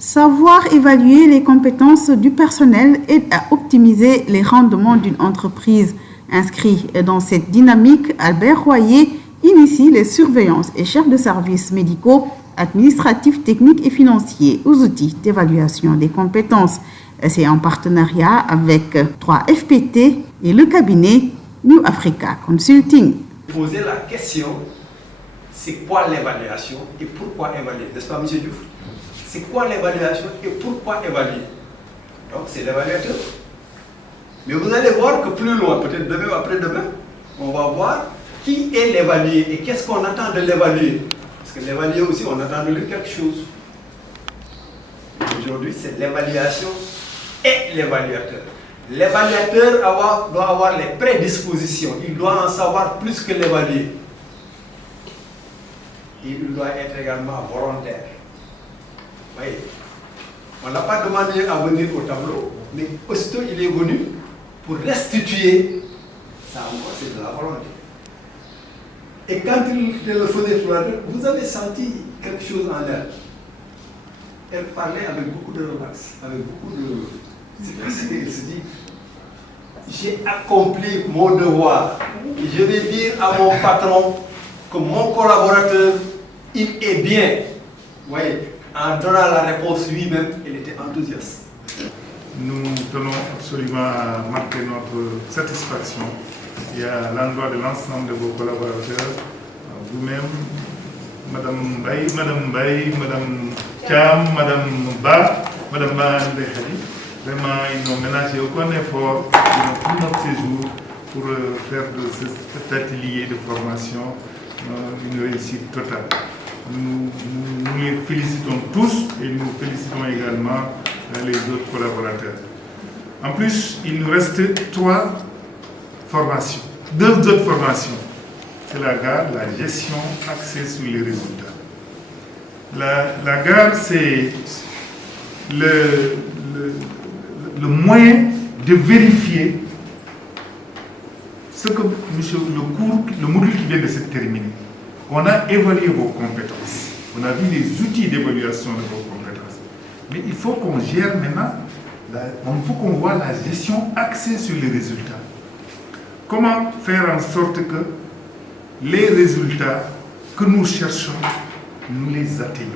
Savoir évaluer les compétences du personnel aide à optimiser les rendements d'une entreprise. Inscrit dans cette dynamique, Albert Royer initie les surveillances et chefs de services médicaux, administratifs, techniques et financiers aux outils d'évaluation des compétences. C'est en partenariat avec 3FPT et le cabinet New Africa Consulting. Poser la question, c'est quoi l'évaluation et pourquoi évaluer, n'est-ce pas, M. Diouf? C'est quoi l'évaluation et pourquoi évaluer? Donc, c'est l'évaluateur. Mais vous allez voir que plus loin, peut-être demain ou après-demain, on va voir qui est l'évalué et qu'est-ce qu'on attend de l'évaluer. Parce que l'évaluer aussi, on attend de lui quelque chose. Aujourd'hui, c'est l'évaluation et l'évaluateur. L'évaluateur doit avoir les prédispositions. Il doit en savoir plus que l'évalué. Et il doit être également volontaire. Vous voyez, on n'a pas demandé à venir au tableau, mais aussitôt il est venu pour restituer, ça encore c'est de la volonté. Et quand il le faisait, vous avez senti quelque chose en elle. Elle parlait avec beaucoup de relax, avec beaucoup de... Elle se dit, j'ai accompli mon devoir. Et je vais dire à mon patron que mon collaborateur, il est bien. Vous voyez, en donnant la réponse lui-même, il était enthousiaste. Nous tenons absolument à marquer notre satisfaction et à l'endroit de l'ensemble de vos collaborateurs, vous-même, Madame Baye, Madame Thiam, Madame Ba, Madame Ndehali. Vraiment, ils n'ont ménagé aucun effort durant tout notre séjour pour faire de cet atelier de formation une réussite totale. Nous les félicitons tous et nous félicitons également les autres collaborateurs. En plus, il nous reste 3 formations, 2 autres formations. C'est la gare, la gestion axée sur les résultats. La gare, c'est le moyen de vérifier ce que le module qui vient de se terminer. On a évalué vos compétences. On a vu les outils d'évaluation de vos compétences. Mais il faut qu'on gère maintenant, il faut qu'on voit la gestion axée sur les résultats. Comment faire en sorte que les résultats que nous cherchons, nous les atteignons.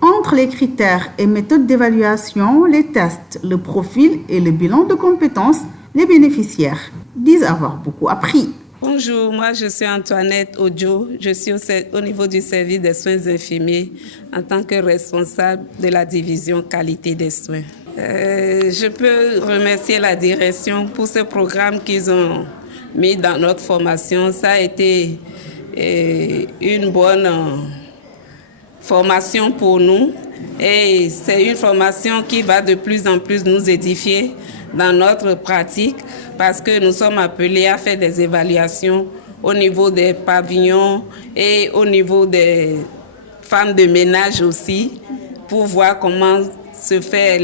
Entre les critères et méthodes d'évaluation, les tests, le profil et le bilan de compétences, les bénéficiaires disent avoir beaucoup appris. Bonjour, moi je suis Antoinette Ojo, je suis au niveau du service des soins infirmiers en tant que responsable de la division qualité des soins. Je peux remercier la direction pour ce programme qu'ils ont mis dans notre formation. Ça a été une bonne formation pour nous et c'est une formation qui va de plus en plus nous édifier dans notre pratique parce que nous sommes appelés à faire des évaluations au niveau des pavillons et au niveau des femmes de ménage aussi pour voir comment se fait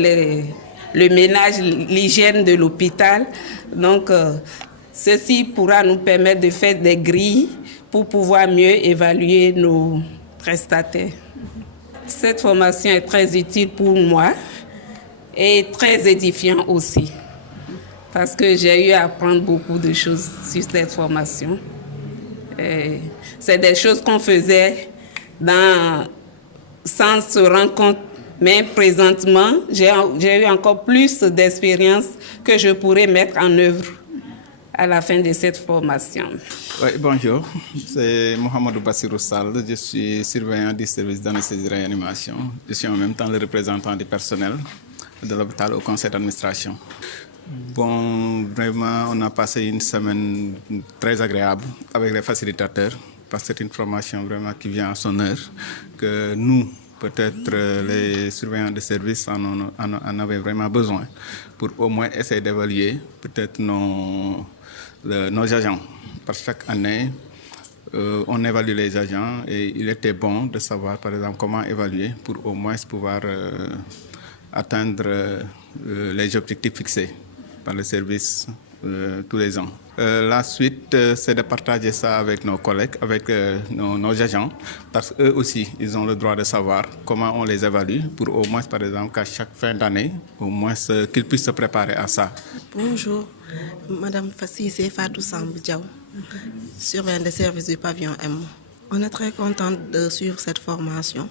le ménage, l'hygiène de l'hôpital. Donc, ceci pourra nous permettre de faire des grilles pour pouvoir mieux évaluer nos prestataires. Cette formation est très utile pour moi et très édifiant aussi parce que j'ai eu à apprendre beaucoup de choses sur cette formation. C'est des choses qu'on faisait sans se rendre compte, mais présentement, j'ai eu encore plus d'expérience que je pourrais mettre en œuvre à la fin de cette formation. Oui, bonjour, c'est Mohamedou Bassirou Sall, je suis surveillant du service d'anesthésie et réanimation. Je suis en même temps le représentant du personnel de l'hôpital au conseil d'administration. Bon, vraiment, on a passé une semaine très agréable avec les facilitateurs parce que c'est une formation vraiment qui vient à son heure, que nous, peut-être les surveillants de service en avaient vraiment besoin pour au moins essayer d'évaluer peut-être nos agents. Parce que chaque année, on évalue les agents et il était bon de savoir, par exemple, comment évaluer pour au moins pouvoir atteindre les objectifs fixés par le service tous les ans. La suite, c'est de partager ça avec nos collègues, avec nos agents, parce qu'eux aussi, ils ont le droit de savoir comment on les évalue, pour au moins, par exemple, qu'à chaque fin d'année, au moins qu'ils puissent se préparer à ça. Bonjour, Madame Fassissé Fatou Samb Diaw, surveillante des services du pavillon M. On est très contente de suivre cette formation.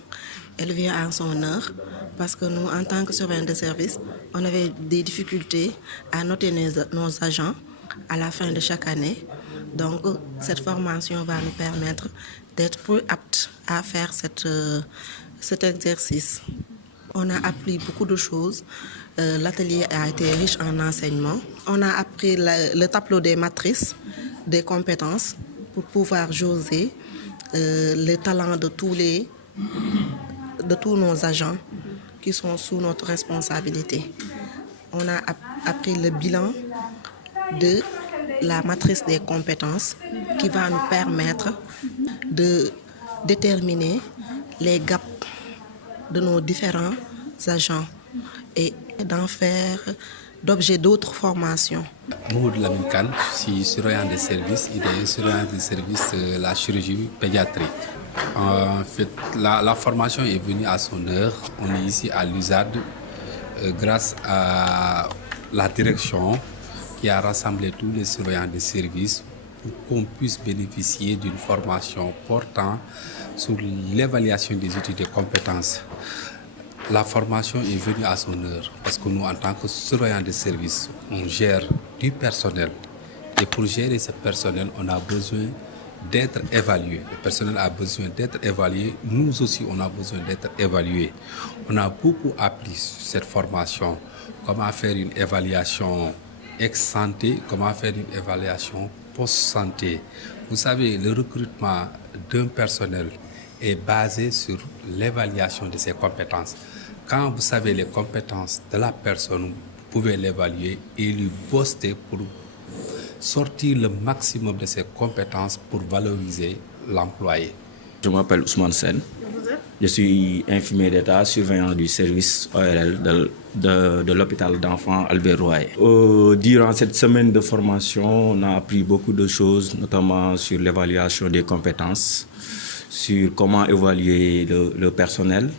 Elle vient à son heure parce que nous, en tant que surveillants de service, on avait des difficultés à noter nos agents à la fin de chaque année. Donc, cette formation va nous permettre d'être plus aptes à faire cet exercice. On a appris beaucoup de choses. L'atelier a été riche en enseignements. On a appris le tableau des matrices, des compétences pour pouvoir jauger les talents de tous nos agents qui sont sous notre responsabilité. On a appris le bilan de la matrice des compétences qui va nous permettre de déterminer les gaps de nos différents agents et d'en faire d'objet d'autres formations. Mahmoud Lamine Kane, je suis surveillant des services, il est surveillant des services de la chirurgie pédiatrique. En fait, la formation est venue à son heure. On est ici à l'USAD grâce à la direction qui a rassemblé tous les surveillants des services pour qu'on puisse bénéficier d'une formation portant sur l'évaluation des outils de compétences. La formation est venue à son heure parce que nous, en tant que surveillants de service, on gère du personnel. Et pour gérer ce personnel, on a besoin d'être évalué. Le personnel a besoin d'être évalué. Nous aussi, on a besoin d'être évalués. On a beaucoup appris sur cette formation. Comment faire une évaluation ex-santé, comment faire une évaluation post-santé. Vous savez, le recrutement d'un personnel est basé sur l'évaluation de ses compétences. Quand vous savez les compétences de la personne, vous pouvez l'évaluer et lui booster pour sortir le maximum de ses compétences pour valoriser l'employé. Je m'appelle Ousmane Sen. Je suis infirmier d'État, surveillant du service ORL de l'hôpital d'enfants Albert Royer. Durant cette semaine de formation, on a appris beaucoup de choses, notamment sur l'évaluation des compétences, sur comment évaluer le personnel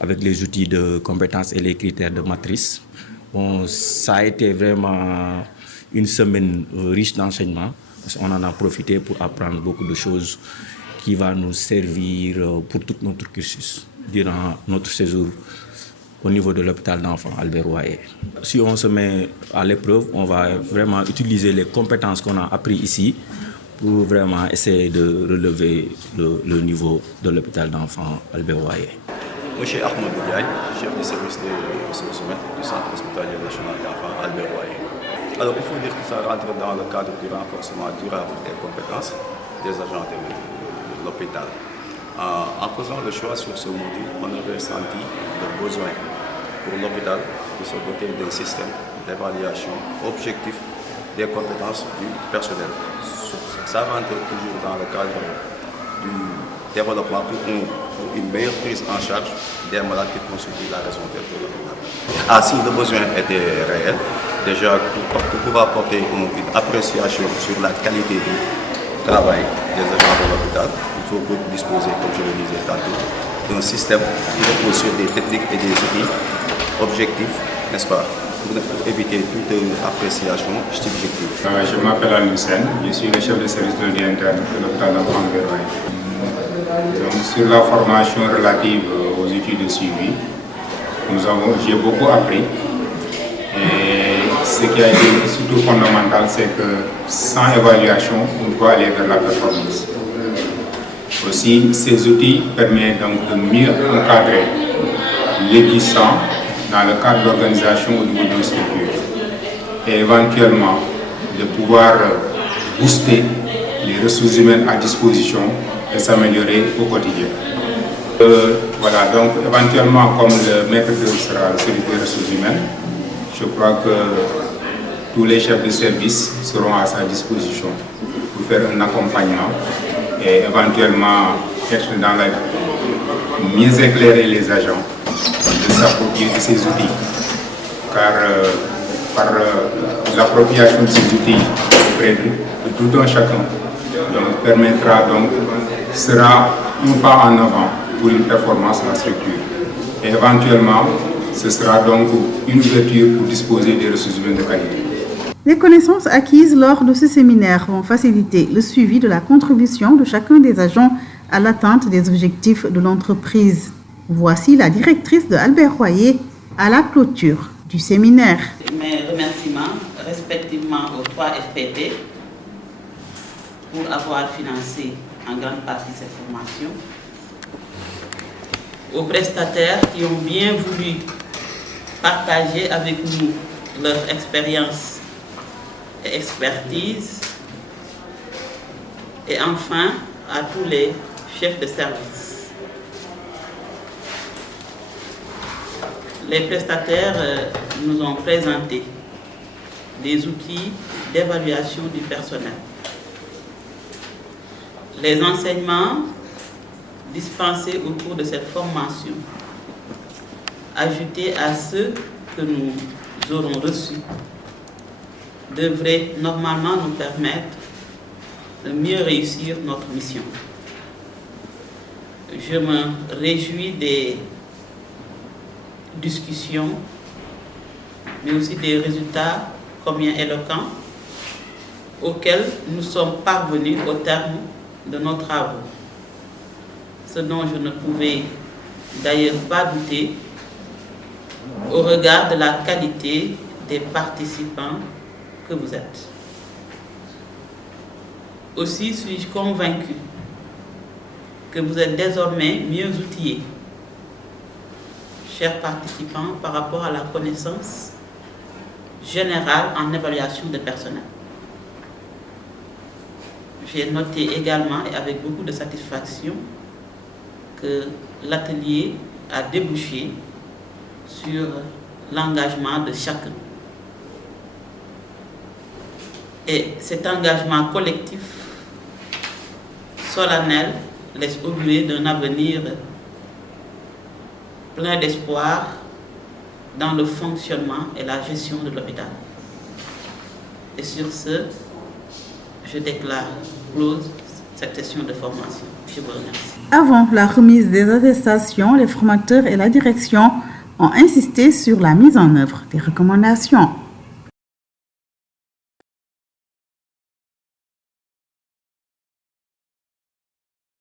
avec les outils de compétences et les critères de matrice. Bon, ça a été vraiment une semaine riche d'enseignements, parce qu'on en a profité pour apprendre beaucoup de choses qui vont nous servir pour tout notre cursus durant notre séjour au niveau de l'hôpital d'enfants Albert Royer. Si on se met à l'épreuve, on va vraiment utiliser les compétences qu'on a apprises ici pour vraiment essayer de relever le niveau de l'hôpital d'enfants Albert Royer. Monsieur Ahmed Boudiaï, chef du service des ressources humaines du Centre hospitalier national d'enfants Albert Royer. Alors il faut dire que ça rentre dans le cadre du renforcement durable des compétences des agents de l'hôpital. En faisant le choix sur ce module, on avait senti le besoin pour l'hôpital de se doter d'un système d'évaluation objectif des compétences du personnel. Ça rentre toujours dans le cadre du développement pour une meilleure prise en charge des malades qui constituent la raison d'être de l'hôpital. Si le besoin était réel, déjà pour pouvoir apporter une appréciation sur la qualité du travail des agents de l'hôpital, il faut disposer, comme je le disais tantôt, d'un système qui repose sur des techniques et des outils objectifs, n'est-ce pas, pour éviter toute appréciation subjective. Je m'appelle Alun Sen, je suis le chef de service de l'Union interne de l'hôpital d'enfants Albert Royer. Sur la formation relative aux études de suivi, j'ai beaucoup appris. Et ce qui a été surtout fondamental, c'est que sans évaluation, on doit aller vers la performance. Aussi, ces outils permettent donc de mieux encadrer l'existant dans le cadre d'organisation au niveau d'une structure et éventuellement de pouvoir booster les ressources humaines à disposition et s'améliorer au quotidien. Voilà, donc éventuellement, comme le maître d'œuvre sera celui des ressources humaines, je crois que tous les chefs de service seront à sa disposition pour faire un accompagnement et éventuellement être dans la mieux éclairer les agents de s'approprier ces outils. Car par l'appropriation de ces outils auprès de tout un chacun. Donc, sera un pas en avant pour une performance de la structure. Et éventuellement, ce sera donc une ouverture pour disposer des ressources humaines de qualité. Les connaissances acquises lors de ce séminaire vont faciliter le suivi de la contribution de chacun des agents à l'atteinte des objectifs de l'entreprise. Voici la directrice de Albert Royer à la clôture du séminaire. Mes remerciements respectivement aux 3 FPT pour avoir financé en grande partie cette formation, aux prestataires qui ont bien voulu partager avec nous leur expérience et expertise, et enfin à tous les chefs de service. Les prestataires nous ont présenté des outils d'évaluation du personnel. Les enseignements dispensés au cours de cette formation, ajoutés à ceux que nous aurons reçus, devraient normalement nous permettre de mieux réussir notre mission. Je me réjouis des discussions, mais aussi des résultats combien éloquents auxquels nous sommes parvenus au terme de nos travaux. Ce dont je ne pouvais d'ailleurs pas douter au regard de la qualité des participants que vous êtes. Aussi suis-je convaincu que vous êtes désormais mieux outillés, chers participants, par rapport à la connaissance générale en évaluation de personnel. J'ai noté également, et avec beaucoup de satisfaction, que l'atelier a débouché sur l'engagement de chacun. Et cet engagement collectif, solennel, laisse augurer d'un avenir plein d'espoir dans le fonctionnement et la gestion de l'hôpital. Et sur ce, je déclare close cette session de formation. Je vous remercie. Avant la remise des attestations, les formateurs et la direction ont insisté sur la mise en œuvre des recommandations.